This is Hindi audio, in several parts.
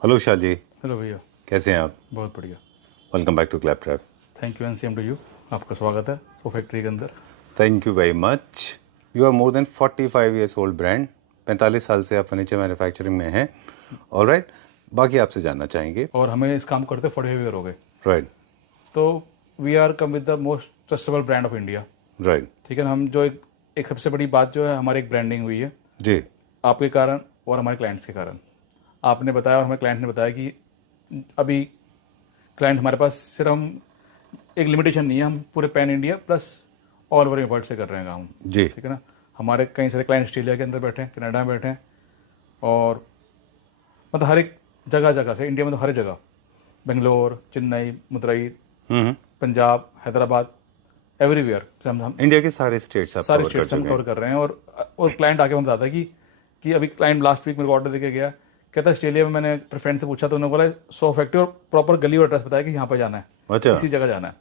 हेलो शाह जी, हेलो भैया। कैसे हैं आप? बहुत बढ़िया। Welcome back to Claptrap. Thank you and same to you. आपका स्वागत है सो फैक्ट्री के अंदर। Thank you very much. You are more than 45 years old brand. 45 साल से आप फर्नीचर मैन्युफैक्चरिंग में हैं। ऑलराइट, बाकी आपसे जानना चाहेंगे। और हमें इस काम करते 45 ईयर हो गए। राइट तो we are come with the most trustable brand of India. Right. ठीक है ना। हम जो एक सबसे बड़ी बात जो है हमारी एक ब्रांडिंग हुई है जी आपके कारण और हमारे क्लाइंट्स के कारण। आपने बताया और हमारे क्लाइंट ने बताया कि अभी क्लाइंट हमारे पास सिर्फ हम एक लिमिटेशन नहीं है, हम पूरे pan India plus all over world से कर रहे हैं काम। जी। ठीक है ना। हमारे कई सारे क्लाइंट ऑस्ट्रेलिया के अंदर बैठे हैं, कनाडा में बैठे हैं, और मतलब हर एक जगह से इंडिया में, तो हर जगह, बेंगलोर, चेन्नई, मदुरई, पंजाब, हैदराबाद, एवरीवेयर से हम इंडिया के सारे स्टेट्स आप सारे कवर कर स्टेट्स हम चुके कवर हैं। कर रहे हैं। और क्लाइंट आके हमें बताता है कि अभी क्लाइंट लास्ट वीक मेरे को ऑर्डर देके गया, कहता है ऑस्ट्रेलिया में मैंने अपने फ्रेंड से पूछा तो उन्होंने बोला 100 फैक्ट्री और प्रॉपर गली और एड्रेस बताया कि यहाँ पे जाना है, अच्छा इसी जगह जाना है।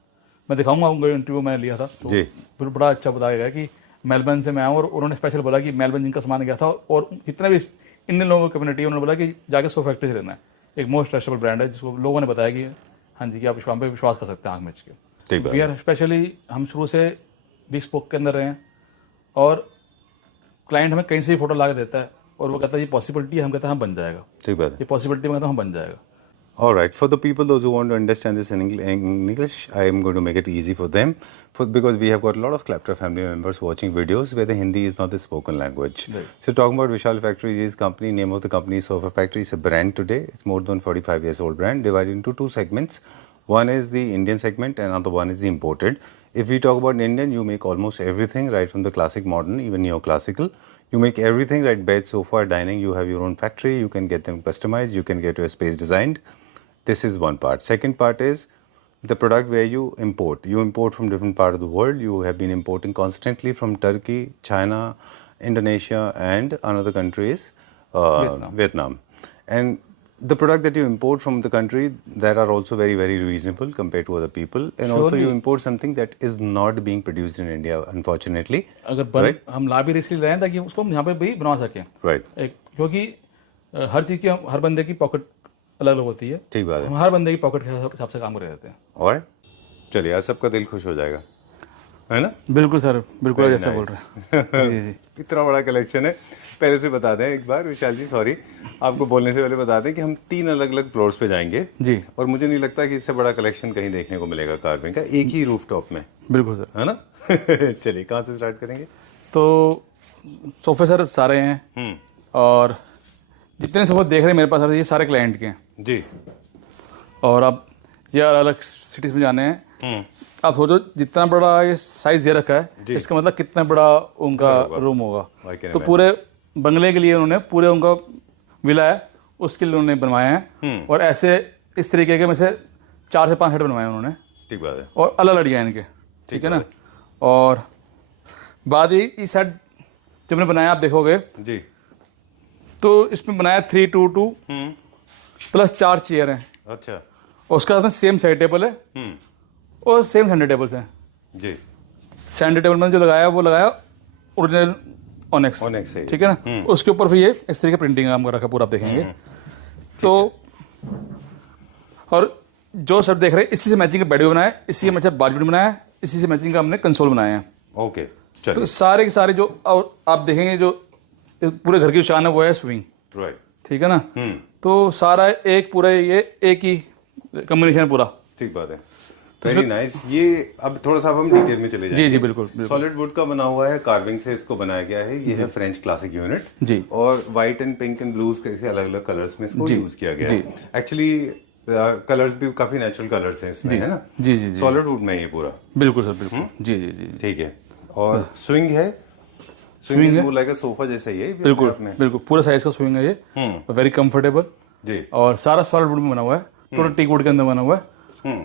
मैं दिखाऊंगा, उनको इंटरव्यू मैंने लिया था तो जी। फिर बड़ा अच्छा बताया गया कि मेलबर्न से मैं आऊँ, और उन्होंने स्पेशल बोला कि मेलबर्न जिनका सामान गया था और जितना भी इंडियन लोगों की कम्युनिटी है, उन्होंने बोला कि जाके 100 फैक्ट्री से लेना है। एक मोस्ट ट्रस्टेबल ब्रांड है जिसको लोगों ने बताया कि हाँ जी कि आप विश्वास पे विश्वास कर सकते हैं आँख मीच के। ठीक बात वी है। आर स्पेशली, हम शुरू से बिग स्पोक के अंदर रहे हैं, और क्लाइंट हमें कहीं से भी फोटो ला के देता है और वो कहता है ये पॉसिबिलिटी है, हम कहते हैं हाँ बन जाएगा, ठीक बात है। ये पॉसिबिलिटी में कहता हूँ हाँ बन जाएगा। All right. For the people those who want to understand this in English, I am going to make it easy for them, because we have got a lot of Claptrap family members watching videos where the Hindi is not the spoken language. Right. So talking about Vishal Factories company, name of the company is Sofa Factory. It's a brand today. It's more than 45 years old brand, divided into two segments. One is the Indian segment and another one is the imported. If we talk about Indian, you make almost everything right from the classic, modern, even neoclassical. You make everything right, bed, sofa, dining. You have your own factory. You can get them customized. You can get your space designed. This is one part. Second part is the product where you import. You import from different part of the world. You have been importing constantly from Turkey, China, Indonesia, and another country is Vietnam. And the product that you import from the country that are also very, very reasonable compared to other people. And also Surely. you import something that is not being produced in India, unfortunately. अगर हम ला भी इसलिए रहे हैं ताकि उसको हम यहाँ पे भी बनवा सकें। Right. क्योंकि हर चीज़ की हर बंदे की पॉकेट अलग अलग होती है। ठीक बात है। हम हर बंदे की पॉकेट के हिसाब से काम कर रहे रहते हैं। और चलिए, आज सबका दिल खुश हो जाएगा, है ना? बिल्कुल सर, बिल्कुल Very जैसा बोल रहे हैं। जी जी। इतना बड़ा कलेक्शन है। पहले से बता दें एक बार विशाल जी, सॉरी आपको बोलने से पहले बता दें कि हम 3 अलग अलग फ्लोर्स पे जाएंगे जी। और मुझे नहीं लगता कि इससे बड़ा कलेक्शन कहीं देखने को मिलेगा कार्विंग का, एक ही रूफटॉप में, बिल्कुल सर, है ना? चलिए, कहाँ से स्टार्ट करेंगे? तो सोफे सर सारे हैं, और जितने सोफे देख रहे हैं मेरे पास सर ये सारे क्लाइंट के हैं जी। और अब ये अलग अलग सिटीज़ में जाने हैं। आप सोचो जितना बड़ा ये साइज दे रखा है, इसका मतलब कितना बड़ा उनका रूम होगा। तो पूरे बंगले के लिए उन्होंने, पूरे उनका विला है उसके लिए उन्होंने बनवाए हैं, और ऐसे इस तरीके के में से 4 से 5 सेट बनवाए हैं उन्होंने। ठीक बात है। और अलग अलग डिजाइन के, ठीक है ना। और बाद ही इस सेट जब मैंने बनाया आप देखोगे जी, तो इसमें बनाया 322 प्लस 4 चेयर हैं, अच्छा, और उसके साथ में सेम साइड टेबल है और सेम सेंटर टेबल्स हैं। जी। सेंटर टेबल में जो लगाया वो लगाया ओरिजिनल ऑनेक्स, है। ठीक है ना। उसके ऊपर फिर ये इस तरीके प्रिंटिंग काम कर रखा पूरा, आप देखेंगे तो। और जो सब देख रहे हैं इसी से मैचिंग का बेड भी बनाया, इसी से मैचिंग बाल भी बनाया, इसी से मैचिंग का हमने कंसोल बनाया है। ओके, तो चलिए। सारे के सारे जो, और आप देखेंगे जो पूरे घर की शान है वो है स्विंग, राइट। ठीक है ना। तो सारा एक पूरा ये एक ही कॉम्बिनेशन पूरा। ठीक बात है। Very nice. ये अब थोड़ा सा हम डिटेल में चले जाएंगे। जी जी बिल्कुल। सॉलिड वुड का बना हुआ है, कार्विंग से इसको बनाया गया है। ये है फ्रेंच क्लासिक यूनिट जी, और white and pink and blues कैसे अलग अलग कलर्स में इसको यूज किया गया है। एक्चुअली कलर्स भी काफी नेचुरल कलर्स हैं इसमें, है ना? जी जी जी, सॉलिड वुड में ये पूरा। बिल्कुल सर, बिल्कुल। जी जी जी, ठीक है। और स्विंग है, स्विंग है लाइक अ सोफा जैसा ही है। बिल्कुल बिल्कुल, पूरा साइज का स्विंग है ये, वेरी कंफर्टेबल जी। और सारा सॉलिड वुड में बना हुआ है, टोटल टीक वुड के अंदर बना हुआ है।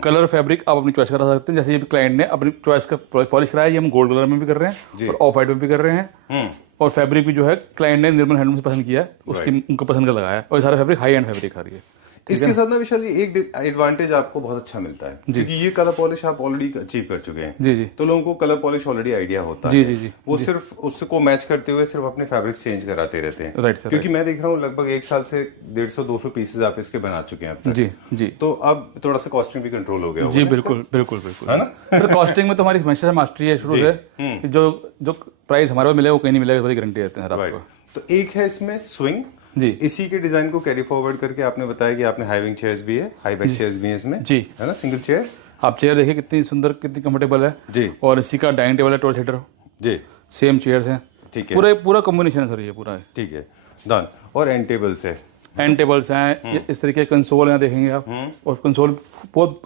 कलर फैब्रिक आप अपनी चॉइस करा सकते हैं, जैसे ये क्लाइंट ने अपनी चॉइस का पॉलिश कराया, ये हम गोल्ड कलर में भी कर रहे हैं और ऑफ वाइट में भी कर रहे हैं। और फैब्रिक भी जो है क्लाइंट ने निर्मल हैंडलूम से पसंद किया है, उसकी उनको पसंद का लगाया है, और सारा फैब्रिक हाई एंड फैब्रिक आ रही है। इसके साथ ना विशाल एक एडवांटेज आपको बहुत अच्छा मिलता है क्योंकि ये कलर पॉलिश आप ऑलरेडी अचीव कर चुके हैं। जी जी। तो लोगों को कलर पॉलिश ऑलरेडी आइडिया होता जी है। जी जी। वो सिर्फ उसको मैच करते हुए सिर्फ अपने फैब्रिक्स चेंज कराते रहते हैं। Right sir. क्योंकि मैं देख रहा हूँ लगभग 1 साल से 150-200 पीसेज आप इसके बना चुके हैं अब तक। जी जी। तो अब थोड़ा सा कॉस्टिंग भी कंट्रोल हो गया होगा जी ना बिल्कुल बिल्कुल बिल्कुल, है ना? फिर कॉस्टिंग में तो हमारी हमेशा से मास्टरी है शुरू से, कि जो जो प्राइस हमारे पास मिले वो कहीं नहीं मिलेगा, बड़ी गारंटी देते हैं सर राइट। आपको। तो एक है इसमें स्विंग जी। इसी के डिजाइन को कैरी फॉरवर्ड करके आपने बताया कि आपने हाईविंग चेयर्स भी है, हाई बैक चेयर्स भी है इसमें, जी है ना, सिंगल चेयर्स। आप चेयर देखिए कितनी सुंदर कितनी कंफर्टेबल है जी और इसी का डाइनिंग टेबल है 12 सीटर, जी सेम चेयर्स हैं। ठीक है, पूरा कॉम्बिनेशन है सर ये पूरा है। ठीक है डन। और एंड टेबल्स है, एंड टेबल्स हैं, इस तरीके के कंसोल हैं देखेंगे आप, और कंसोल बहुत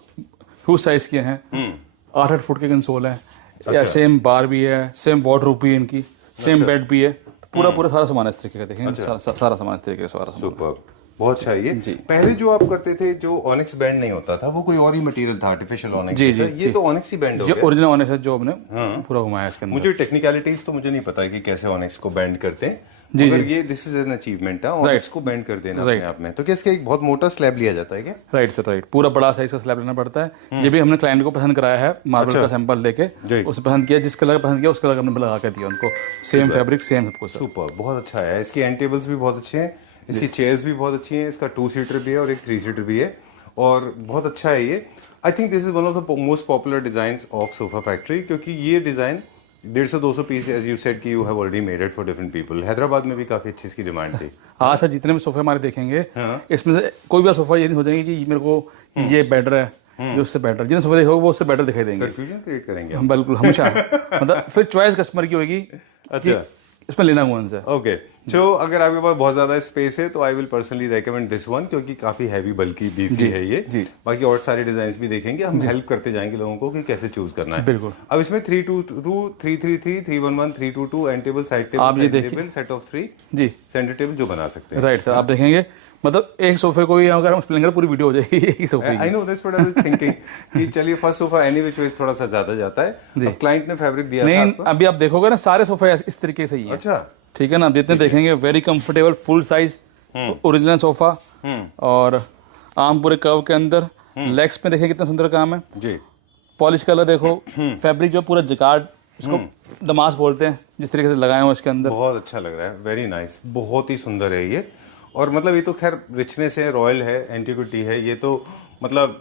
ह्यूज साइज के हैं, 8-8 फुट के कंसोल हैं। या सेम बार भी है, सेम वार्डरोब भी है इनकी, सेम बेड भी है, पूरा सारा सामान है इस तरीके का देखेंगे। सारा सामान इस तरीके का सारा सामान। सुपर, बहुत अच्छा है ये। पहले जो आप करते थे जो ऑनिक्स बैंड नहीं होता था वो कोई और ही मटेरियल था, आर्टिफिशियल ऑनिक्स। जी जी। ये तो ऑनिक्स ही बैंड हो जो गया। ओरिजिनल ऑनिक्स है जो हमने पूरा घुमाया इसके अंदर। मुझे टेक्निकलिटीज तो मुझे नहीं पता है कि कैसे ऑनिक्स को बैंड करते हैं, मगर ये दिस इज एन अचीवमेंट है ऑनिक्स को बैंड कर देना अपने आप में। तो क्या इसका एक बहुत मोटा स्लैब लिया जाता है क्या? राइट सर राइट, पूरा बड़ा साइज का स्लैब लेना पड़ता है। ये भी हमने क्लाइंट को पसंद कराया है, मार्बल का सैंपल लेके उसे पसंद किया, जिस कलर पसंद किया उस कलर हमने लगा के दिया उनको, सेम फैब्रिक सेम सब कुछ। सुपर, बहुत अच्छा है। इसके एंड टेबल्स भी बहुत अच्छे हैं, इसकी चेयर्स भी बहुत अच्छी हैं, इसका 2 सीटर भी है और एक 3 सीटर भी है, और बहुत अच्छा है ये। I think this is one of the most popular design of sofa factory, क्योंकि ये design 150-200 piece as you said कि you have already made it for different people. Hyderabad में भी काफी अच्छी इसकी डिमांड थी। हाँ सर, जितने भी सोफे हमारे देखेंगे इसमें से कोई भी सोफा ये नहीं हो जाएंगे कि मेरे को ये बेटर है जो उससे बेटर, जितने सोफे देखोगे वो उससे बेटर दिखाई देंगे। कंफ्यूजन क्रिएट करेंगे हम बिल्कुल हमेशा मतलब फिर चॉइस कस्टमर की होगी। अच्छा, इसमें लेना कौन सा। ओके, तो अगर आपके पास बहुत ज्यादा स्पेस है तो I will personally recommend this one, क्योंकि काफी हैवी बल्की बीफी है ये। बाकी और सारे डिजाइन भी देखेंगे हम, हेल्प करते जाएंगे लोगों को कि कैसे चूज करना है। बिल्कुल। अब इसमें 322, 333, 311, 322 एंड टेबल, साइड टेबल, आप ये देखिए, सेट ऑफ 3 जी, सेंटर टेबल जो बना सकते हैं। राइट सर, आप देखेंगे मतलब एक सोफे को ही अगर हम एक्सप्लेन करें पूरी वीडियो हो जाएगी एक ही सोफे की। I know that's what I was thinking कि चलिए first sofa any which way थोड़ा सा ज्यादा जाता है। अब क्लाइंट ने फैब्रिक दिया था आपको। अभी आप देखोगे ना सारे सोफे इस तरीके से ही है। अच्छा, ठीक है ना, आप जितने देखेंगे very comfortable full size original sofa, और आर्म पूरे कर्व के अंदर, लेग्स में देखिए कितना सुंदर काम है जी, पॉलिश कलर देखो, फैब्रिक जो पूरा जिकार्ड, इसको दमास बोलते हैं, जिस तरीके से लगाए हुए इसके अंदर, बहुत अच्छा लग रहा है, वेरी नाइस, बहुत ही सुंदर है ये। और मतलब ये तो खैर रिचनेस है, रॉयल है, एंटीक्विटी है, ये तो मतलब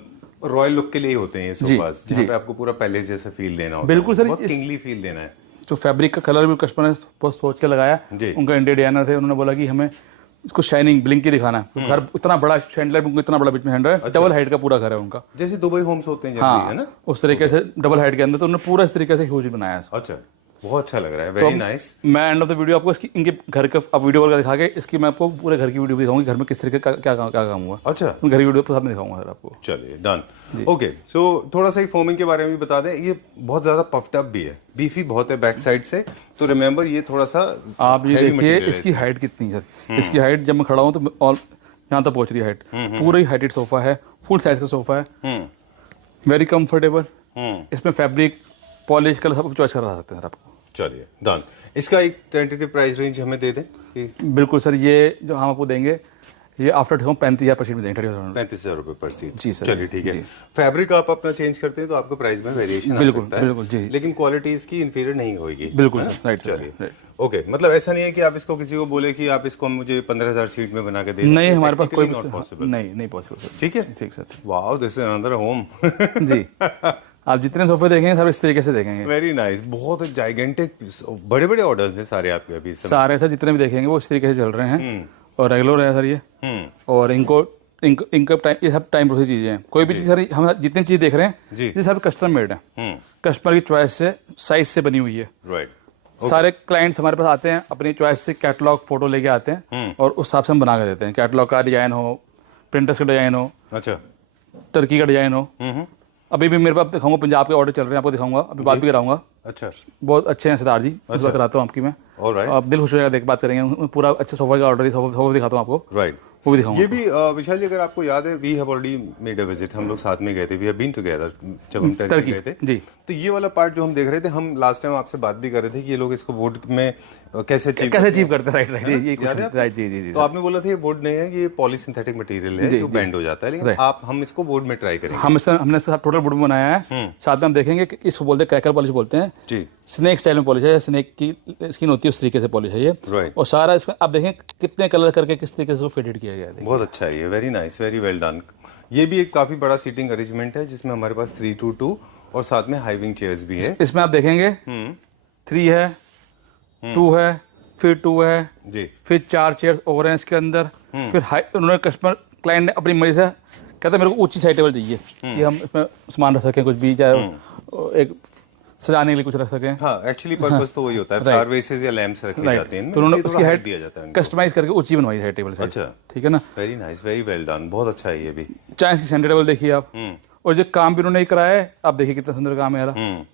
रॉयल लुक के लिए ही होते हैं ये सोफास, जहाँ पे आपको पूरा पैलेस जैसा फील देना होता है। बिल्कुल सर, बहुत किंगली फील देना है। जो फैब्रिक का कलर भी कस्टमर ने बहुत सोच के लगाया, उनका इंटीरियर डिजाइनर थे, उन्होंने बोला कि हमें इसको शाइनिंग ब्लिंकी दिखाना है। घर इतना बड़ा शैंडलर, इतना बड़ा बीच में हैंडल है, डबल हाइट का पूरा घर है उनका, जैसे दुबई होम्स होते हैं हाँ, है ना, उस तरीके से डबल हाइट के अंदर, तो उन्होंने पूरा इस तरीके से ह्यूज बनाया है। अच्छा, बहुत अच्छा लग रहा है, वेरी नाइस। मैं एंड ऑफ द वीडियो आपको इसकी इनके घर का आप वीडियो कॉल दिखा के इसकी मैं आपको पूरे घर की वीडियो भी दिखाऊंगी, घर में किस तरीके का क्या काम हुआ। अच्छा, घर की वीडियो तो साथ में दिखाऊंगा सर आपको। चलिए डन। ओके, सो थोड़ा सा फोमिंग के बारे में भी बता दें, ये बहुत ज्यादा पफ्ड अप भी है, बीफी बहुत है बैक साइड से, तो रिमेंबर ये थोड़ा सा आप ये देखिए इसकी हाइट कितनी है सर, इसकी हाइट जब मैं खड़ा हूँ तो ऑल यहाँ तक पहुंच रही है हाइट, पूरा ही हाइटेड सोफा है, फुल साइज का सोफा है, वेरी कंफर्टेबल। इसमें फैब्रिक पॉलिश कलर सब चॉइस करा सकते हैं सर आपको। चलिए डन। इसका एक टेंटेटिव प्राइस रेंज हमें दे दें कि? बिल्कुल सर, ये जो हम आपको देंगे ये आफ्टर डिस्काउंट 35,000 पर सीट में देंगे, 35,000 रुपए पर सीट। जी सर। चलिए ठीक है। फैब्रिक आप अपना चेंज करते हैं तो आपको प्राइस में वेरिएशन आ सकता है, बिल्कुल जी, लेकिन क्वालिटी इसकी इंफीरियर नहीं होगी। बिल्कुल सर, राइट। चलिए ओके, मतलब ऐसा नहीं है कि आप इसको किसी को बोले कि आप इसको मुझे 15,000 सीट में बना के दे, नहीं, हमारे पास कोई पॉसिबल नहीं पॉसिबल सर। ठीक है, ठीक sir. Wow, this is another home. जी, आप जितने सोफे देखेंगे सब इस तरीके से देखेंगे। वेरी नाइस, बहुत जाइगेंटिक, बड़े बड़े ऑर्डर्स हैं सारे आपके अभी सारे सर, जितने भी देखेंगे वो इस तरीके से चल रहे हैं और रेगुलर है सर ये। और इनका टाइम, ये सब टाइम प्रोसेस चीजें हैं। कोई भी चीज सर, हम जितनी चीज देख रहे हैं ये सब कस्टम मेड है, कस्टमर की चॉइस से, साइज से बनी हुई है। राइट। सारे क्लाइंट्स हमारे पास आते हैं, अपनी चॉइस से कैटलॉग फोटो लेके आते हैं और उस हिसाब से हम बना के देते हैं। कैटलॉग का डिजाइन हो, प्रिंटर्स का डिजाइन हो, अच्छा, टर्की का डिजाइन हो। अभी भी मेरे पास दिखाऊंगा, पंजाब के ऑर्डर चल रहे हैं, आपको दिखाऊंगा, अभी बात भी कराऊंगा। अच्छा, बहुत अच्छे हैं सरदार जी, बात कराता हूँ आपकी मैं, आप दिल खुश हो जाएगा, देख बात करेंगे, पूरा अच्छे सोफा का ऑर्डर, सोफा दिखाता हूँ आपको। राइट। वो भी दिखाऊंगा। ये भी विशाल जी, अगर आपको याद है, we have already made a visit, हम लोग साथ में गए थे, वी हैव बीन टुगेदर जब हम टर्की गए थे जी। तो ये वाला पार्ट जो हम देख रहे थे, हम लास्ट टाइम आपसे बात भी कर रहे थे कि ये लोग इसको वुड में कैसे अचीव करते हैं। राइट राइट, ये राइट, जी जी जी। तो आपने बोला था ये वुड नहीं है, ये पॉलीसिंथेटिक मटेरियल है जो बेंड हो जाता है, लेकिन हम इसको वुड में ट्राई करेंगे। हमने टोटल वुड बनाया है, साथ में हम देखेंगे कि इसको बोलते हैं क्रैकर पॉलिश बोलते हैं जी। स्नेक स्टाइल में पॉलिश है, स्नेक की स्किन होती है उस तरीके से पॉलिश है ये। राइट। और सारा इसमें आप देखें कितने कलर करके किस तरीके से फेडेड किया गया है। बहुत अच्छा है ये, very nice, very well done. ये भी एक काफी बड़ा सीटिंग अरेंजमेंट है जिसमें हमारे पास 3-2-2 और साथ में हाई विंग चेयर्स भी है। इसमें आप देखेंगे 3 है, 2 है, फिर 2 है जी, फिर 4 चेयर्स और हैं इसके अंदर। फिर उन्होंने कस्टमर क्लाइंट ने अपनी मर्जी से कहते मेरे को ऊंची साइड टेबल चाहिए कि हम इसमें सामान रख सकें, कुछ भी, चाहे एक सजाने के लिए कुछ रख सकें। हाँ, एक्चुअली पर्पस तो वही होता है, फ्लावर वेसेस या लैंप्स रखे जाते हैं, तो उन्होंने उसकी हाइट हेड दिया जाता है। कस्टमाइज करके ऊंची बनवाई है टेबल साइज। अच्छा, ठीक है ना। Very nice, very well done, बहुत अच्छा है ये भी। चाहे इसकी सेंटर टेबल देखिए आप, और जो काम भी उन्होंने कराया है आप देखिए कितना सुंदर काम है यार।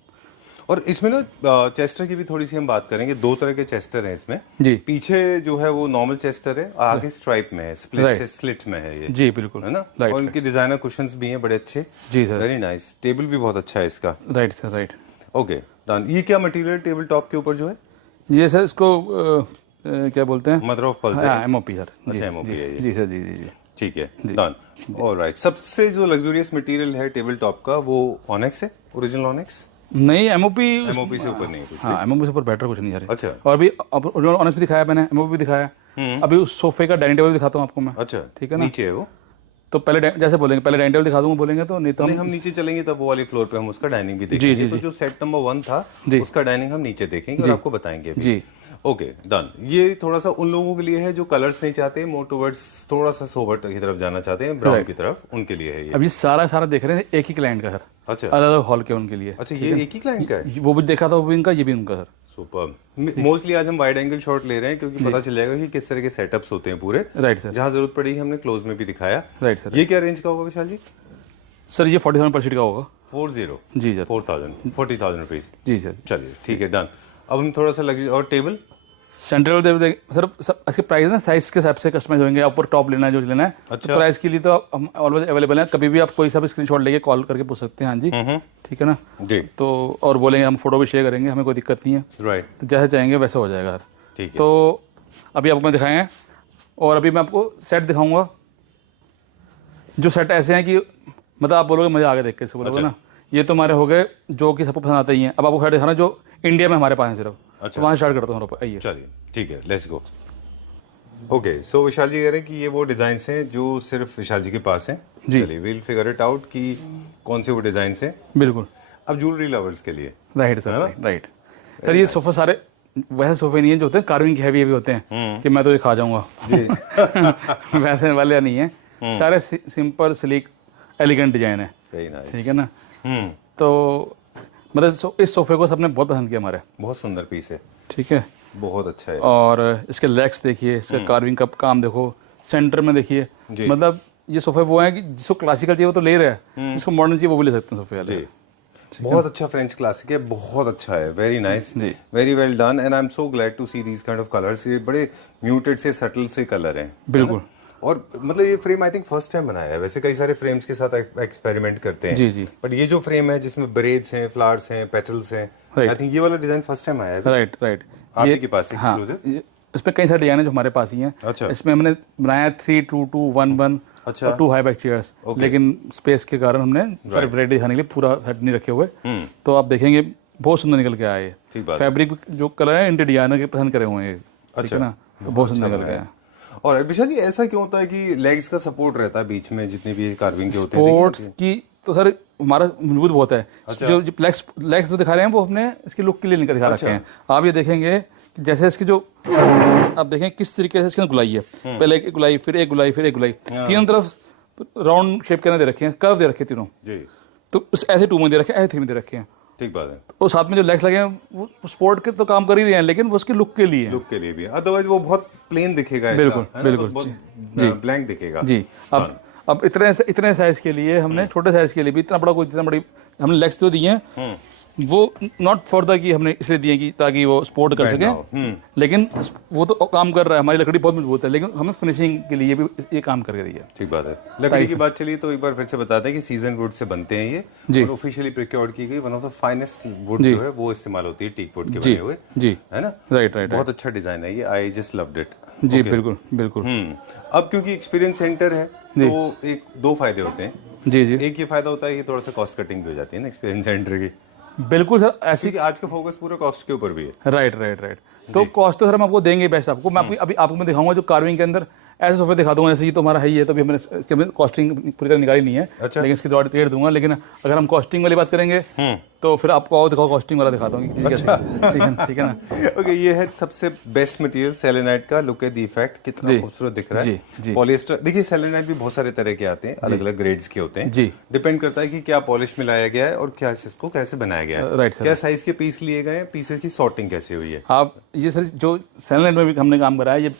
और इसमें ना चेस्टर की भी थोड़ी सी हम बात करेंगे। 2 तरह के चेस्टर हैं इसमें जी। पीछे जो है वो नॉर्मल चेस्टर है, आगे स्ट्राइप में है, स्प्लिट से स्लिट में है ये। जी बिल्कुल, है ना। और इनके डिजाइनर कुशंस भी हैं बड़े अच्छे। जी सर, वेरी नाइस। टेबल भी बहुत अच्छा है इसका। Right sir, right. Okay done. ये क्या मटेरियल टेबल टॉप के ऊपर जो है? ये सर इसको क्या बोलते हैं? Mother of pulse. हाँ, एमओपी सर। अच्छा, एमओपी है ये। जी सर, जी जी जी। ठीक है, डन। ऑलराइट। सबसे जो लग्जरियस मटेरियल है टेबल टॉप का वो ऑनेक्स है, ओरिजिनल ऑनेक्स। नहीं, एमओपी से ऊपर नहीं है कुछ। हाँ, एमओपी से ऊपर बेटर कुछ नहीं है। अच्छा। और अभी ऑनेस्ट भी दिखाया मैंने, एमओपी भी दिखाया। अभी उस सोफे का डाइनिंग टेबल भी दिखाता हूँ आपको मैं। अच्छा, ठीक है ना। नीचे है वो। तो पहले जैसे बोलेंगे, पहले डाइनिंग टेबल दिखा दूंगा बोलेंगे तो, नहीं तो हम नीचे चलेंगे तब वो वाली फ्लोर पे हम उसका डाइनिंग भी देखेंगे। तो जो सेट नंबर 1 था उसका डाइनिंग हम नीचे देखेंगे और आपको बताएंगे अभी। जी। Okay done. ये थोड़ा सा उन लोगों के लिए है जो कलर्स नहीं चाहते, मोर टुवर्ड्स थोड़ा सा सोबर की तरफ जाना चाहते हैं, ब्राउन की तरफ, उनके लिए है ये। अभी सारा देख रहे हैं एक ही क्लाइंट का सर। अच्छा, अलग अलग हॉल के उनके लिए। अच्छा, ये एक ही क्लाइंट का है? वो भी देखा था, वो भी इनका, ये भी उनका सर। सुपर। मोस्टली आज हम वाइड एंगल शॉट ले रहे हैं क्योंकि पता चल जाएगा कि किस तरह के सेटअप्स होते हैं पूरे। Right sir. जहां जरूरत पड़ी हमने क्लोज में भी दिखाया। Right sir. ये क्या रेंज का होगा विशाल जी? सर ये 47 पर सीट का होगा। 40? जी सर। 40,000 रुपीज। जी सर। चलिए ठीक है, डन। अब हम थोड़ा सा लग्जरी। और टेबल? सेंट्रल सर इसके प्राइस ना साइज के हिसाब से कस्टमाइज होंगे, ऊपर टॉप लेना है जो लेना है। अच्छा। तो प्राइस के लिए तो हम ऑलवेज अवेलेबल हैं, कभी भी आप कोई सा भी स्क्रीनशॉट लेके कॉल करके पूछ सकते हैं। हाँ जी, ठीक है ना जी। तो और बोलेंगे हम फोटो भी शेयर करेंगे, हमें कोई दिक्कत नहीं है। राइट। तो जैसे चाहेंगे वैसे हो जाएगा सर। ठीक है। तो अभी आपको मैं दिखाए हैं, और अभी मैं आपको सेट दिखाऊंगा जो सेट ऐसे हैं कि मतलब आप बोलोगे मजा आ गया देख के, बोलोगे ना। ये तो हमारे हो गए जो कि सबको पसंद आते ही हैं। अब आपको सेट दिखाना जो इंडिया में हमारे पास है सिर्फ। अच्छा। तो वहाँ स्टार्ट करता हूँ, आइए। चलिए ठीक है, लेट्स गो। ओके, सो विशाल जी कह रहे हैं कि ये वो डिजाइन्स हैं जो सिर्फ विशाल जी के पास हैं। चलिए, वील फिगर इट आउट कि कौन से वो डिजाइन्स हैं। बिल्कुल। अब ज्वेलरी लवर्स के लिए। Right sir, right sir. ये सोफा सारे वैसे सोफे नहीं है जो होते हैं कार्विंग के, हैवी होते हैं कि मैं तो ये खा जाऊंगा जी। वैसे वाले नहीं है, सारे सिंपल स्लीक एलिगेंट डिजाइन है। ठीक है ना। तो मतलब इस सोफे को सबने बहुत पसंद किया हमारे। बहुत सुंदर पीस है। ठीक है, बहुत अच्छा है। और इसके लेग्स देखिए, इसका कार्विंग का काम देखो, सेंटर में देखिए। मतलब ये सोफे वो है कि जिसको क्लासिकल चाहिए वो तो ले रहे हैं, जिसको मॉडर्न चाहिए वो भी ले सकते हैं सोफे वाले। बहुत अच्छा फ्रेंच क्लासिक है, बहुत अच्छा है, very nice, very well done. And I am so glad to see these kind of colours. ये बड़े म्यूटेड से सटल से कलर हैं। बिल्कुल। और मतलब ये frame I think first time बनाया है, वैसे कई सारे फ्रेम्स के साथ एक्सपेरिमेंट करते हैं। जी जी। बट ये जो फ्रेम है जिसमें ब्रेड्स हैं, फ्लावर्स हैं, पेटल्स हैं, आई थिंक ये वाला डिजाइन फर्स्ट टाइम आया है। Right right. आपके के पास एक्सक्लूसिव? इसमें कई सारे डिजाइन है जो हमारे पास ही हैं। अच्छा। इसमें हमने बनाया 3-2-2-1-1 अच्छा। और 2 हाई बैक चेयर्स, लेकिन स्पेस के कारण हमने वैरायटी दिखाने के लिए पूरा सेट नहीं रखे हुए। तो आप देखेंगे बहुत सुंदर निकल के आया है। फैब्रिक जो कलर है इंडियन डिजाइनर के पसंद करे हुए हैं। ठीक है ना, तो बहुत सुंदर निकल गया। और विशाल जी ऐसा क्यों होता है कि लेग्स का सपोर्ट रहता है बीच में जितने भी कार्विंग के होते हैं? स्पोर्ट्स की तो सर हमारा मजबूत बहुत है। जो लेग्स तो दिखा रहे हैं वो हमने इसकी लुक के लिए निकल दिखा रखे हैं। आप ये देखेंगे कि जैसे इसकी जो आप देखें किस तरीके से इसकी गुलाई है, पहले एक गुलाई, फिर एक गुलाई, फिर एक गुलाई, तीनों तरफ राउंड शेप के अंदर दे रखे हैं, कर्व दे रखे हैं तीनों जी। तो ऐसे 2 में दे रखे हैं, ऐसे 3 में दे रखे हैं। ठीक बात है। और साथ में जो लेग्स लगे हैं वो स्पोर्ट के तो काम कर ही रहे हैं, लेकिन वो उसकी लुक के लिए, लुक के लिए भी, अदरवाइज वो बहुत प्लेन दिखेगा। बिल्कुल बिल्कुल जी, ब्लैंक दिखेगा जी। अब इतने साइज के लिए हमने, छोटे साइज के लिए भी इतना बड़ा, कोई इतना बड़ी हमने लेग्स तो दिए हैं वो नॉट फॉर द कि हमने इसलिए दिए कि ताकि वो स्पोर्ट कर सके, लेकिन वो तो काम कर रहा है, हमारी लकड़ी बहुत मजबूत है, लेकिन हमें फिनिशिंग के लिए भी ये काम करके रही है। ठीक बात है। लकड़ी की बात चली तो एक बार फिर से बता दें कि सीजन वुड से बनते हैं ये, जी। और ऑफिशियली प्रोक्योर्ड की गई one of the finest would जो है वो इस्तेमाल होती है टीक वुड के बने हुए, जी, है ना? राइट राइट बहुत अच्छा डिजाइन है ये, आई जस्ट लव्ड इट। जी, बिल्कुल बिल्कुल। अब क्योंकि एक्सपीरियंस सेंटर है तो एक दो फायदे होते हैं। जी जी, एक ये फायदा होता है कि थोड़ा सा कॉस्ट कटिंग भी हो जाती है ना एक्सपीरियंस सेंटर की, बिल्कुल सर, ऐसी क्योंकि आज का फोकस पूरा कॉस्ट के ऊपर भी है। Right right right. तो कॉस्ट तो सर हम आपको देंगे बेस्ट आपको। मैं आपको अभी आपको मैं दिखाऊंगा जो कार्विंग के अंदर ऐसे सोफे दिखा दूंगा, जैसे ये तो हमारा है ही है, तो अभी हमने इसके अंदर कॉस्टिंग पूरी तरह निकाली नहीं है। अच्छा। लेकिन इसकी थोड़ा रेट दूंगा, लेकिन अगर हम कॉस्टिंग वाली बात करेंगे तो फिर आपको और दिखाओ कॉस्टिंग वाला दिखाता हूँ कि कैसे, ठीक है ना? ओके, ये है सबसे बेस्ट मटेरियल सेलेनाइट का। लुक एट द इफेक्ट, कितना खूबसूरत दिख रहा है। पॉलिएस्टर, देखिए सेलेनाइट भी बहुत सारे तरह के आते हैं, अलग अलग ग्रेड्स के होते हैं जी। डिपेंड करता है कि क्या पॉलिश मिलाया गया है और क्या इसको कैसे बनाया गया है, राइट सर। क्या साइज के पीस लिए गए हैं, पीसेस की सॉर्टिंग कैसे हुई है। आप ये सर जो सेलेनाइट में भी हमने काम कराया, ये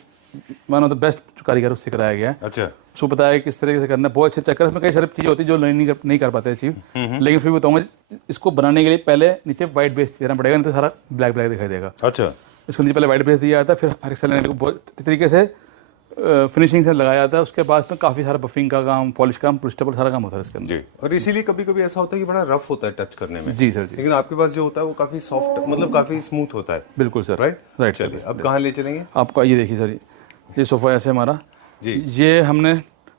वन ऑफ द बेस्ट कारीगर उससे कराया गया है। अच्छा, उसको बताया किस तरीके से करना है, बहुत अच्छे चक्कर। इसमें कई सारी चीज़ें होती है जो नहीं कर पाते अचीव, लेकिन फिर बताऊंगा। इसको बनाने के लिए पहले नीचे व्हाइट बेस देना पड़ेगा, नहीं तो सारा ब्लैक ब्लैक दिखाई देगा। अच्छा, इसको नीचे पहले व्हाइट बेस दिया जाता है, फिर हर एक सेलेनाइट को बहुत तरीके से फिनिशिंग से लगाया जाता है। उसके बाद में काफ़ी सारा बफिंग का काम, पॉलिश का काम, प्लिस्टेबल सारा काम होता है इसके अंदर। जी। और इसीलिए कभी कभी ऐसा होता है कि बड़ा रफ होता है टच करने में। जी सर जी, लेकिन आपके पास जो होता है वो काफी सॉफ्ट, मतलब काफी स्मूथ होता है। बिल्कुल सर, राइट राइट चलिए, सर। अब कहाँ ले चलेंगे? आपका ये देखिए सर, ये सोफा ऐसे हमारा जी। ये हमने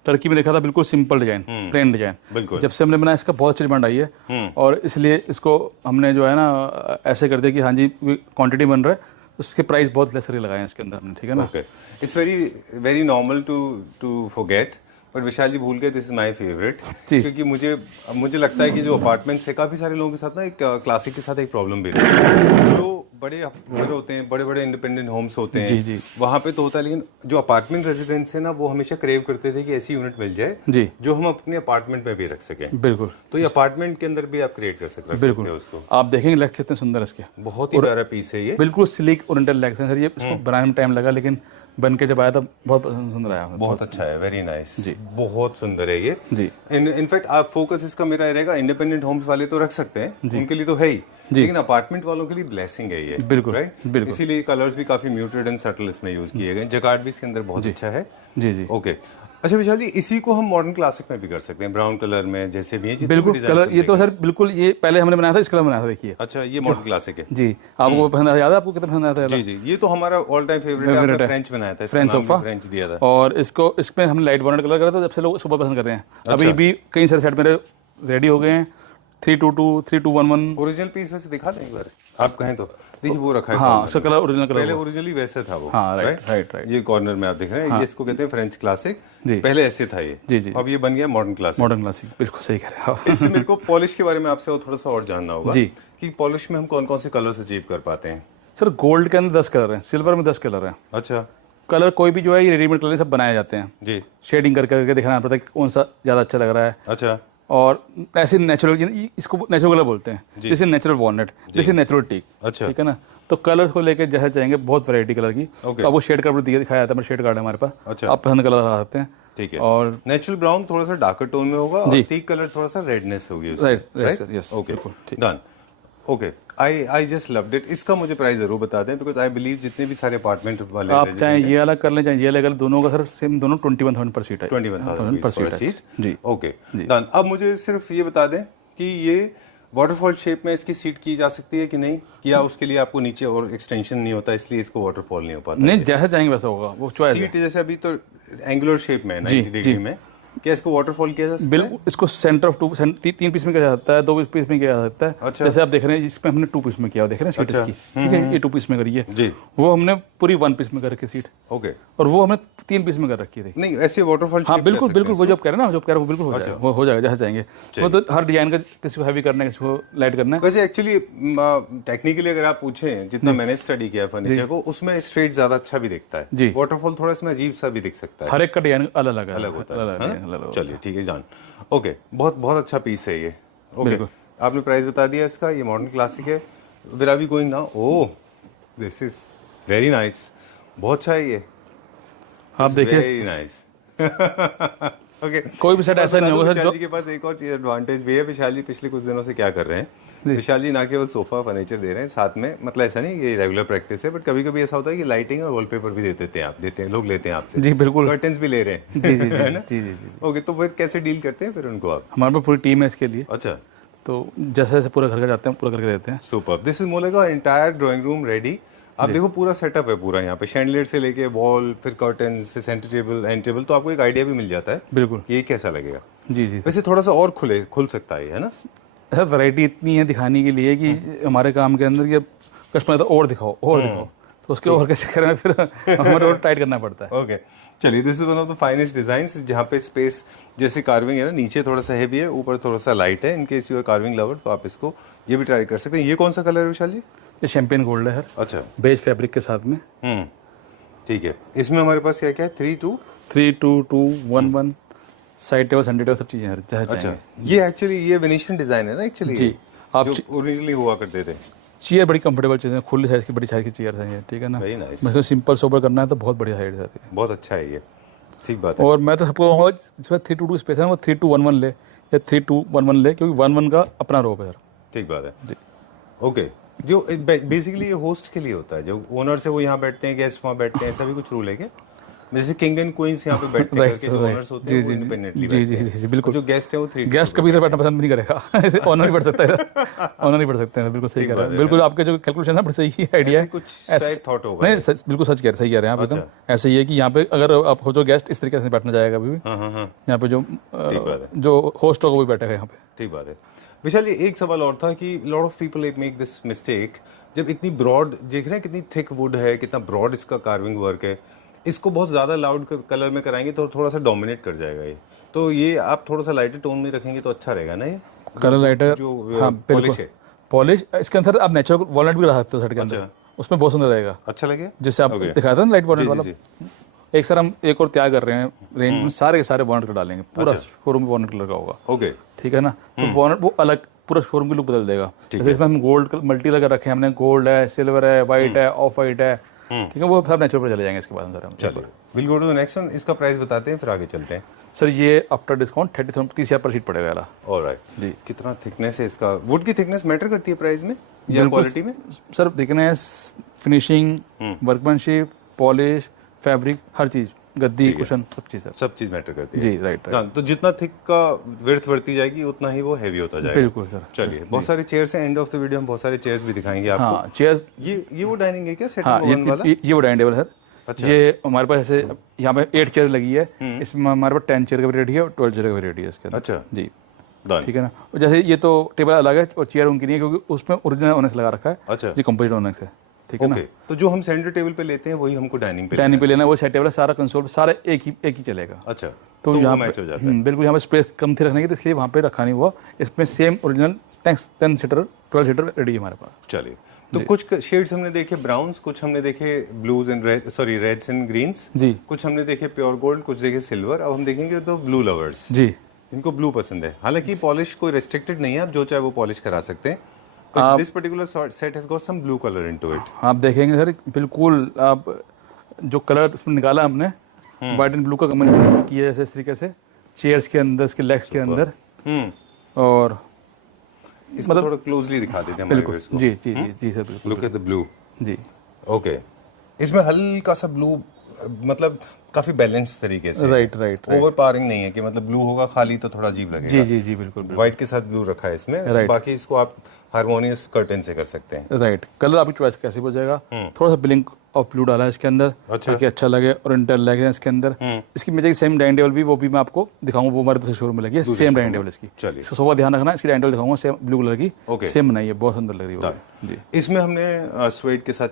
टर्की में देखा था, बिल्कुल सिंपल डिजाइन, प्लेन डिजाइन। बिल्कुल। जब से हमने बनाया इसका बहुत अच्छी डिमांड आई है, और इसलिए इसको हमने जो है ना ऐसे कर दिया कि हाँ जी क्वांटिटी बन रहा है, उसके प्राइस बहुत लेसर ही लगाए हैं इसके अंदर हमने, ठीक है ना? Okay, it's very very normal to forget, but Vishal ji भूल गए, दिस इज माय फेवरेट। क्योंकि मुझे लगता है कि जो अपार्टमेंट्स है, काफी सारे लोगों के साथ ना एक क्लासिक के साथ एक प्रॉब्लम भी रहती है। जो बड़े घर होते हैं, बड़े बड़े इंडिपेंडेंट होम्स होते हैं, जी जी, वहाँ पे तो होता है, लेकिन जो अपार्टमेंट रेजिडेंट्स है ना, वो हमेशा क्रेव करते थे कि ऐसी यूनिट मिल जाए जी, जो हम अपने अपार्टमेंट में भी रख सकें। बिल्कुल। तो ये अपार्टमेंट के अंदर भी आप क्रिएट कर सकते बिल्कुल। हैं उसको। आप देखेंगे लेग कितने सुंदर इसके, बहुत ही प्यारा पीस है ये, बिल्कुल स्लीक ओरिएंटल लेग्स हैं सर। ये इसको बनाने में टाइम लगा, लेकिन बन के जब आया था बहुत सुंदर आया। बहुत अच्छा है, वेरी नाइस जी, बहुत सुंदर है ये जी। इनफैक्ट आप फोकस इसका मेरा रहेगा, इंडिपेंडेंट होम्स वाले तो रख सकते हैं, उनके लिए तो है ही, लेकिन अपार्टमेंट वालों के लिए ब्लेसिंग है ये। बिल्कुल, राइट, बिल्कुल। इसीलिए कलर्स भी काफी म्यूटेड एंड सटल इसमें यूज किए गए। जकार्ड भी इसके अंदर बहुत अच्छा है। जी जी, ओके, अच्छा विशाल जी, इसी को हम मॉडर्न क्लासिक में भी कर सकते हैं, ब्राउन कलर में, जैसे भी है बिल्कुल कलर। ये तो सर बिल्कुल, ये पहले हमने बनाया था, इस कलर में बनाया था, देखिए। अच्छा, ये मॉडर्न क्लासिक है जी। आपको पसंद आया? याद है आपको कितना पसंद आया था? जी जी, ये तो हमारा ऑल टाइम फेवरेट है। आपने फ्रेंच बनाया था, फ्रेंच सोफा, फ्रेंच दिया था। और इसमें हमने लाइट बॉर्डर कलर करा था, जब से लोग सुपर पसंद कर रहे हैं। अभी भी कई सारे सेट मेरे रेडी हो गए हैं, 322, 3211। ओरिजिनल पीस वैसे दिखा दें एक बार, आप कहें तो। देखिए वो रखा है, हाँ, उसका कलर ओरिजिनल कलर पहले ओरिजिनली वैसे था वो। हाँ, राइट। ये कॉर्नर में आप देख रहे हैं, ये इसको कहते हैं फ्रेंच क्लासिक। पहले ऐसे था ये। जी जी, अब ये बन गया मॉडर्न क्लासिक। मॉडर्न क्लासिक, बिल्कुल सही कह रहे हैं। इससे मेरे को पॉलिश के बारे में आपसे थोड़ा सा और जानना होगा जी, कि पॉलिश में हम कौन कौन से कलर्स अचीव कर पाते हैं? सर गोल्ड के अंदर 10 कलर हैं, सिल्वर में 10 कलर हैं। अच्छा, कलर कोई भी जो है ये रेडीमेड कलर सब बनाए जाते हैं जी, शेडिंग करके दिखाना पड़ता है कि कौन सा ज़्यादा अच्छा लग रहा है। अच्छा, और ऐसे नेचुरल, इसको नेचुरल कलर बोलते हैं, जैसे नेचुरल वॉलनट, जैसे नेचुरल टीक। अच्छा, ठीक है ना? तो कलर्स को लेके जैसे चाहेंगे, बहुत वैरायटी कलर की। तो आपको शेड कार्ड दिखाया जाता है, शेड कार्ड है हमारे पास। अच्छा, आप पसंद कलर लगा सकते हैं। ठीक है। और नेचुरल ब्राउन थोड़ा सा डार्कर टोन में होगा, और टीक कलर थोड़ा सा रेडनेस होगी, राइट, यस, ओके, बिल्कुल done. Okay, I just loved it. इसका मुझे प्राइस जरूर बता दें, बिकॉज आई बिलीव जितने भी सारे अपार्टमेंट वाले आप चाहे ये अलग कर लें, चाहे ये अलग, दोनों का सर सेम, दोनों 21,000 पर सीट है। 21,000 पर सीट। जी, ओके, डन। अब मुझे सिर्फ ये बता दें कि ये वाटरफॉल शेप में इसकी सीट की जा सकती है कि नहीं, या उसके लिए आपको नीचे और एक्सटेंशन नहीं होता, इसलिए इसको वाटरफॉल नहीं हो पाता? नहीं, जैसा चाहेंगे वैसा होगा, वो चॉइस है। सीट जैसे अभी तो एंगुलर शेप में है 90 डिग्री में, क्या इसको वाटरफॉल किया जा सकता है? बिल्कुल, इसको सेंटर ऑफ 3 पीस में किया जा सकता है, 2 पीस में किया जा सकता है। अच्छा। जैसे आप देख रहे हैं, इसमें हमने 2 पीस में किया, देख रहे हैं सीट इसकी, ठीक है, ये 2 पीस में करी है जी, वो हमने पूरी 1 पीस में कर रखी सीट, ओके, और वो हमने 3 पीस में कर रखी थी। नहीं ऐसे वाटरफॉल हाँ बिल्कुल बिल्कुल, वो जो कह रहे हैं ना, जो कह रहे हैं वो बिल्कुल हो जाएगा, वो हो जाएगा जैसा चाहेंगे। वो तो हर डिजाइन का, किसी को हैवी करना है, किसी को लाइट करना है। वैसे एक्चुअली टेक्निकली अगर आप पूछें, जितना मैंने स्टडी किया फर्नीचर को, उसमें स्ट्रेट ज्यादा अच्छा भी दिखता है जी, वाटरफॉल थोड़ा इसमें अजीब सा भी दिख सकता है, हर एक का डिजाइन अलग अलग होता है। अलग। चलिए ठीक है जान, ओके, बहुत बहुत अच्छा पीस है ये। ओके, आपने प्राइस बता दिया इसका, ये मॉडर्न क्लासिक है। Where are we going now? Oh, this is very nice, बहुत अच्छा है ये, आप देखिए, वेरी नाइस। ओके, कोई भी सेट ऐसा नहीं होगा सर विशाल जी के पास एक और चीज एडवांटेज भी है। विशाल जी पिछले कुछ दिनों से क्या कर रहे हैं विशाल जी ना केवल सोफा फर्नीचर दे रहे हैं साथ में, मतलब ऐसा नहीं ये रेगुलर प्रैक्टिस है, बट कभी कभी ऐसा होता है कि लाइटिंग और वॉलपेपर भी दे देते हैं, आप देते हैं, लोग लेते हैं आपसे। जी बिल्कुल। कर्टन्स भी ले रहे हैं। जी जी है ना? जी जी जी। ओके, तो फिर कैसे डील करते हैं फिर उनको आप? हमारे पास पूरी टीम है इसके लिए, अच्छा, तो जैसे जैसे पूरा घर का जाते हैं पूरा करके देते हैं। Super. This is more like a entire drawing room ready. आप देखो पूरा सेटअप है पूरा यहाँ पे, शैंडलियर से लेके वॉल, फिर कर्टन्स, फिर सेंटर टेबल, एंड टेबल, तो आपको एक आइडिया भी मिल जाता है बिल्कुल। कि ये कैसा लगेगा। जी जी। वैसे थोड़ा सा और खुल सकता है, है ना? सर वैरायटी इतनी है दिखाने के लिए कि हमारे काम के अंदर कि कस्टमर तो और दिखाओ और दिखाओ, तो उसके और के चक्कर में फिर हमें रोड टाइट करना पड़ता है। ओके, चलिए, this is one of the finest designs, जहाँ पे स्पेस जैसे कार्विंग है ना, नीचे थोड़ा सा हैवी है, ऊपर थोड़ा सा लाइट है। In case you are carving lover तो आप इसको ये भी ट्राई कर सकते हैं। ये कौन सा कलर है विशाल जी? ये शैम्पेन गोल्ड है सर, अच्छा, बेज फैब्रिक के साथ में। ठीक है। इसमें हमारे पास क्या क्या है? 32211 साइड टेबल, सेंटर टेबल, सब चीज़ें हैं जैसे अच्छा, चाहिए। ये एक्चुअली ये वेनेशियन डिजाइन है ना एक्चुअली? जी, आप जो ओरिजिनली हुआ करते थे। चेयर बड़ी कंफर्टेबल चीज़ है, खुली साइज़ की बड़ी साइज़ की चेयर है ये, ठीक है ना। वेरी नाइस, मतलब सिंपल सोबर करना है तो बहुत बढ़िया साइड है। बहुत अच्छा है ये, ठीक बात है। और मैं तो सबको कहूँगा जिसमें 322 स्पेस है वो 3211 ले या 3211 ले, क्योंकि 11 का अपना रोप है सर। ठीक बात है जी। ओके, जो बेसिकली ये होस्ट के लिए होता है, जो ओनर से वो यहाँ बैठते हैं, गेस्ट वहाँ बैठते हैं, ऐसा भी कुछ रूल है क्या? जैसे किंग एंड क्वींस यहाँ पे बैठते हैं करके, जो ओनर्स होते हैं वो इंडिपेंडेंटली बैठते हैं। जी बिल्कुल। जो गेस्ट है वो 3 गेस्ट कभी इधर बैठना पसंद नहीं करेगा। ऑनर नहीं बैठ सकता है, ऑनर नहीं बैठ सकते हैं। बिल्कुल सही कह रहे हैं, बिल्कुल आपके जो कैलकुलेशन है बड़ी सही आइडिया है। कुछ शायद थॉट होगा। नहीं बिल्कुल सच कह रहे हैं आप एकदम। ऐसे ही है कि यहाँ पे अगर आप हो जो गेस्ट इस तरीके से बैठना जाएगा अभी भी, यहाँ पे जो होस्ट होगा वो बैठेगा यहाँ पे। ठीक बात है विशाल, ये एक सवाल और था कि lot of people make this mistake, जब इतनी ब्रॉड देख रहे हैं, कितनी थिक वुड है, कितना ब्रॉड इसका कार्विंग वर्क है, इसको बहुत ज़्यादा लाउड कलर में कराएंगे तो थोड़ा सा डोमिनेट कर जाएगा ये। तो ये आप थोड़ा सा लाइटर टोन में रखेंगे तो अच्छा रहेगा ना? ये कलर लाइटर जो हाँ पॉलिश है, पॉलिश इसके अंदर आप नेचुरल वॉलनट भी लगा सकते हो शर्ट के अंदर, उसमें बहुत सुंदर रहेगा। अच्छा लगे जैसे आप दिखाया था ना लाइट वॉलनट वाला। एक सर हम एक और त्याग कर रहे हैं रेंज में, सारे के सारे वॉलनट कलर डालेंगे, पूरा शोरूम में वॉलनट कलर का होगा। ओके, ठीक है ना, तो वॉलनट वो अलग पूरा शोरूम की लुक बदल देगा। जैसे इसमें हम गोल्ड मल्टी लगा रखे हैं हमने, गोल्ड है, सिल्वर है, वाइट है, ऑफ वाइट है, ठीक है, वो सब नेचुरल पर चले जाएंगे इसके बाद अंदर हम। चलिए, will go to the next one. इसका प्राइस बताते हैं फिर आगे चलते हैं। सर ये आफ्टर डिस्काउंट 30,000 पर शीट पड़ेगा वाला। ऑलराइट जी। कितना थिकनेस है इसका? वुड की थिकनेस मैटर करती है प्राइस में या क्वालिटी में? Sir thickness, finishing, workmanship, polish, fabric, हर चीज, गद्दी, कुशन, सब चीज मैटर करती है। जी राइट। तो जितना थिक का विड्थ बढ़ती जाएगी उतना ही वो हैवी होता जाएगा। बिल्कुल सर। चलिए, बहुत सारे चेयर्स हैं, एंड ऑफ द वीडियो हम बहुत सारे चेयर्स भी दिखाएंगे आपको। हाँ चेयर, ये वो डाइनिंग है क्या सेट हाँ वाला? ये वो डाइनिंग टेबल सर। अच्छा। ये हमारे पास ऐसे यहाँ पे 8 चेयर लगी है, इसमें हमारे पास 10 चेयर का वेराइटी है और 12 चेयर का वेराइटी है इसके अंदर। अच्छा जी डन। ठीक है ना। और जैसे ये तो टेबल अलग है और चेयर उनकी नहीं है, क्योंकि उसमें ओरिजिनल ओनेक्स लगा रखा है। अच्छा, जी कंपोजिट ओनेक्स है, ठीक है ना। तो जो हम सेंटर टेबल पे लेते हैं वही हमको डाइनिंग पे लेना, वो सेट टेबल है, सारा कंसोल सारा एक ही चलेगा। अच्छा, तो यहाँ मैच हो जाता है। बिल्कुल, यहाँ पे स्पेस कम थी रखने की तो इसलिए वहाँ पे रखा नहीं हुआ। इसमें same original 10 seater 12 seater ready है हमारे पास। चलिए, तो कुछ शेड्स हमने देखे ब्राउन्स, कुछ हमने देखे blues and reds and greens जी, कुछ हमने देखे प्योर गोल्ड, कुछ देखे सिल्वर। अब हम देखेंगे तो ब्लू लवर्स जी, इनको ब्लू पसंद है। हालांकि पॉलिश कोई रेस्ट्रिक्टेड नहीं है, आप जो चाहे वो पॉलिश करा सकते हैं, but this particular set has got some blue colour into it. आप देखेंगे सर बिल्कुल, आप जो कलर उसमें निकाला हमने वाइट एंड ब्लू का कॉम्बिनेशन किया है इस तरीके से, चेयर्स के अंदर, इसके लेग्स के अंदर, और इसको मतलब थोड़ा क्लोजली दिखा देते हैं हमारे व्यूअर्स को। जी जी जी जी सर बिल्कुल। Look at the blue. जी ओके, इसमें हल्का सा ब्लू, मतलब काफी बैलेंस तरीके से। राइट, ओवर पावरिंग नहीं है कि मतलब ब्लू होगा खाली तो थोड़ा अजीब लगेगा। जी जी जी बिल्कुल। व्हाइट के साथ ब्लू रखा है इसमें, बाकी इसको आप हार्मोनियस कर्टन से कर सकते हैं। राइट, कलर आपकी चॉइस कैसे हो जाएगा। थोड़ा सा ब्लिंक ऑफ ब्लू डाला है इसके अंदर ताकि अच्छा लगे, और इंटर लगे इसके अंदर। इसकी मुझे सेम डाइनिंग टेबल भी, वो भी मैं आपको दिखाऊंगा, वो हमारे दूसरे शोरूम में लगी है सेम डाइनिंग टेबल इसकी। इसका सोफा ध्यान रखना, इसकी डाइनिंग टेबल दिखाऊंगा सेम ब्लू कलर की, सेम बनाई है, बहुत सुंदर लग रही है जी। इसमें हमने स्वेड के साथ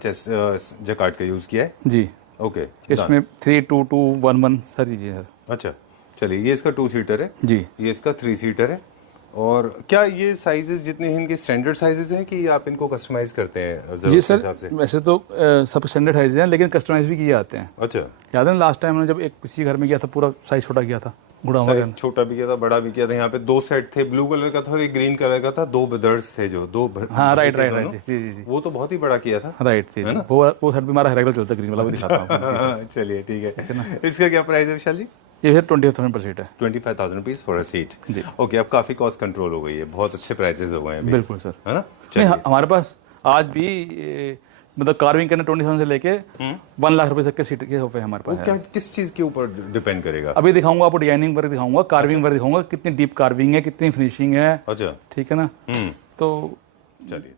जैकार्ड का यूज किया है जी। ओके, इसमें 32211 सारी चीजें सर। अच्छा चलिए, ये इसका 2 सीटर है जी, ये इसका 3 सीटर है। और क्या ये साइजेस जितने इनके स्टैंडर्ड साइजेस हैं कि आप इनको कस्टमाइज करते हैं? जी सर, वैसे तो सब स्टैंडर्ड साइज हैं, लेकिन कस्टमाइज भी किए जाते हैं। अच्छा, याद है लास्ट टाइम मैंने जब एक किसी घर में गया था, पूरा साइज छोटा किया था, साइज छोटा भी किया था, बड़ा भी किया था। यहाँ पे 2 सेट थे, ब्लू कलर का था और एक ग्रीन कलर का था, 2 ब्रदर्स थे जो 2। हाँ राइट जी जी, वो तो बहुत ही बड़ा किया था। राइट जी, वो सेट भी हमारा रेगुलर चलता है, ग्रीन वाला भी दिखाता हूँ। चलिए ठीक है। इसका क्या प्राइस है विशाल जी? ये फिर 25,000 पर सीट है। 25,000 रुपीज फॉर अ सीट। जी। ओके, अब काफी कॉस्ट कंट्रोल हो गई है, बहुत अच्छे प्राइसेस हो गए हैं अभी, बिल्कुल सर। है ना? नहीं, हमारे पास आज भी मतलब कार्विंग करने 27 से लेके 1 लाख रुपए तक के सीट के सोफे हमारे पास क्या है। किस चीज के ऊपर डिपेंड करेगा? अभी दिखाऊंगा आपको, डिजाइनिंग वर्क दिखाऊंगा, कार्विंग वर्क दिखाऊंगा, कितनी डीप कार्विंग है, कितनी फिनिशिंग है, अच्छा, ठीक है ना? तो चलिए।